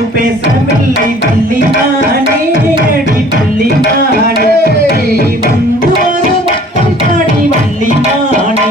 நான் பேசவில்லை பள்ளி நானே அடி பள்ளி நானே முன்னோரு வள்ளி நானே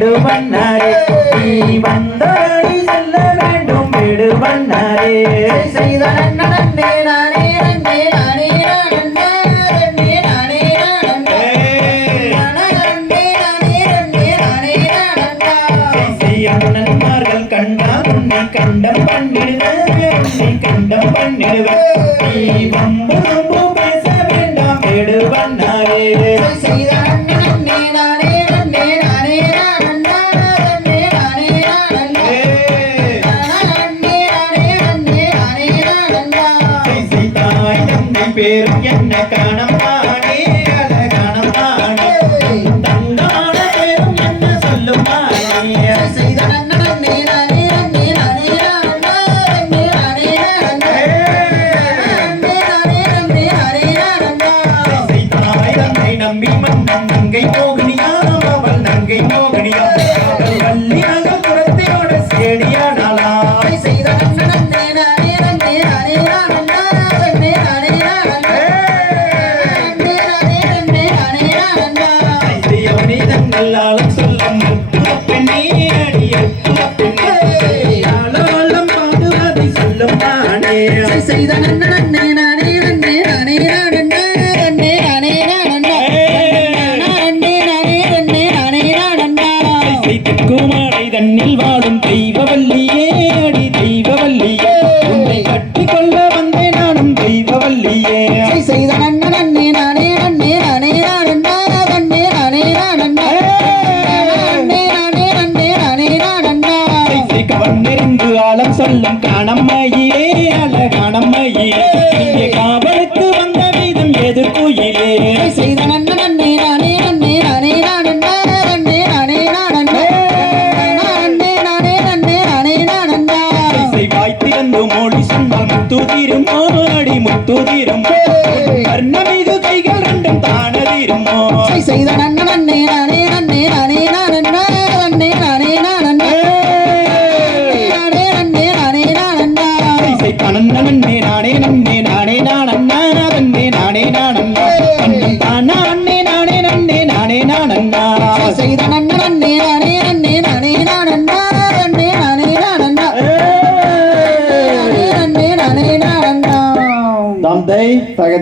நெடுவண்ணாரே. நீ வந்தோடி செல்ல வேண்டும் நெடுவண்ணாரே. செய்த நன்னே நானே நன்னே நானே கண்டம் பேரும் என்ன கணம் தானே அழகணம் தானே தந்தான பேரும் என்ன சொல்லும் நம்பி மன்னங்கை போ. ஆளும் சொல்லும் பெண்ணே அடிய பெண்ணே ஆளாளம் பாடுவதை சொல்லும் நானே செய்த நன்ன நானே நன்னே நானே நானே நானே நானே நானே நானே நானே நானே நானே குமாரை தன்னில் வாழும் தெய்வவல்லியே அடி தெய்வவல்லியே உன்னை கட்டிக்கொள்ள கவர்ந்திருந்து ஆழம் சொல்லும் காணம்மையிலே அழகானம்மையிலே இங்கே காவலுக்கு வந்த வீதம் எது குயிலே? செய்த நன்ன நன்னே நானே நன்னே நானே நானே நானே நானே நானே நானே நானே நானே நானே நானே இசை வாய்த்திறந்து மொழி சொன்னால் முத்துதிருமோ அடி முத்துதிருமோ. வர்ணமிகு கைகள் ரெண்டும் தானதிருமோ? செய்த நன்ன நன்னே நானே நன்னே நானே நானந்த நன்னே நானே நன்னே நானே நானண்ணா தன்னே நானே நானண்ணா அண்ணன் தானா அண்ணே நானே நன்னே நானே நானண்ணா செய்த நன்ன நன்னே நானே நன்னே நானே நானண்ணா நன்னே நானே நானண்ணா நன்னே நானே நானண்ணா தந்தை தகதி